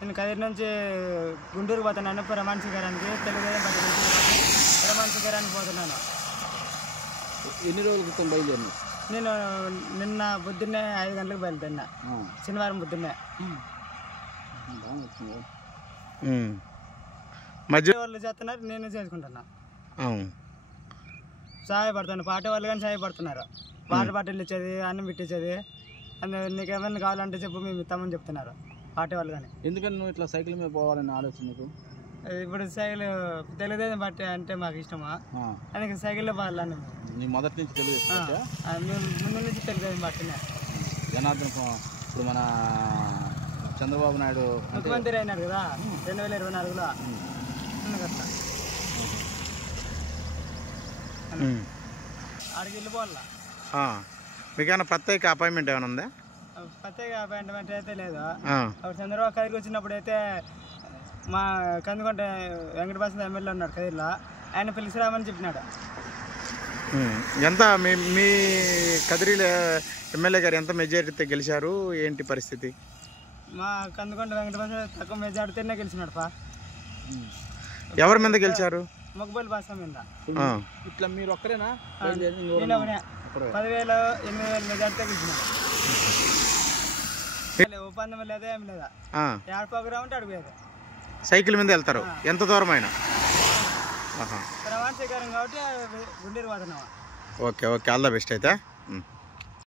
నేను కదిరి నుంచి గుంటూరు పోతున్నాను ప్రమాణ శిఖరానికి. తెలుగుదేశం పార్టీ నుంచి ప్రమాణ శిఖరానికి పోతున్నాను. ఎన్ని రోజుల క్రితం బయలుదేరినా? నేను నిన్న పొద్దున్నే 5 గంటలకు బయలుదేరినా, శనివారం పొద్దున్నే. మధ్య వాళ్ళు చేస్తున్నారు, నేను చేసుకుంటున్నా, సహాయపడుతాను. పార్టీ వాళ్ళు కానీ సహాయపడుతున్నారు. వాటర్ బాటిల్ ఇచ్చేది, అన్నం పెట్టించేది, నీకు ఏమైనా కావాలంటే చెప్పు మేము ఇస్తామని చెప్తున్నారు పార్టీ వాళ్ళు కానీ. ఎందుకని నువ్వు ఇట్లా సైకిల్ మీద పోవాలని ఆలోచన నీకు? ఇప్పుడు సైకిల్ తెలుగుదేశం పార్టీ అంటే మాకు ఇష్టమా, అందుకే సైకిల్లో పోవాలని. నీ మొదటి నుంచి తెలుగుదేశం మేము ముందు నుంచి తెలుగుదేశం పార్టీనే. జనార్దన్ ఇప్పుడు మన చంద్రబాబు నాయుడు ముఖ్యమంత్రి అయినాడు కదా 2024లో, అట్లా ఆడికి వెళ్ళిపోవాలా. మీకేమైనా ప్రత్యేక అపాయింట్మెంట్ ఏమైనా ఉందా? ప్రత్యేక అపాయింట్మెంట్ అయితే లేదు. అప్పుడు చంద్రబాబు కదిరికి వచ్చినప్పుడు అయితే మా కందుకుంట వెంకటప్రసాద్ ఎమ్మెల్యే ఉన్నాడు కదిరిలో, ఆయన పిలిచిరామని చెప్పినాడు. ఎంత మీ కదిరిలో ఎమ్మెల్యే గారు ఎంత మెజారిటీతో గెలిచారు, ఏంటి పరిస్థితి? మా కందుకుంట వెంకటప్రసాద్ తక్కువ మెజారిటీనే గెలిచినాడు. ఎవరి మీద గెలిచారు? మొగ్గబోలి భాష మీద. ఇట్లా మీరు ఒక్కరేనా? నేను 10,000 8,000 మెజారిటీతో గెలిచినాడు. ఒప్పందం లేదా ఏం లేదా, ఏడు ప్రోగ్రామ్ ఉంటే అడిగేది. సైకిల్ మీద వెళ్తారు ఎంత దూరం అయినా? ప్రమాణ స్వీకారం కాబట్టి గుంటూరు పోతున్నావా? ఓకే, ఆల్ ద బెస్ట్ అయితే.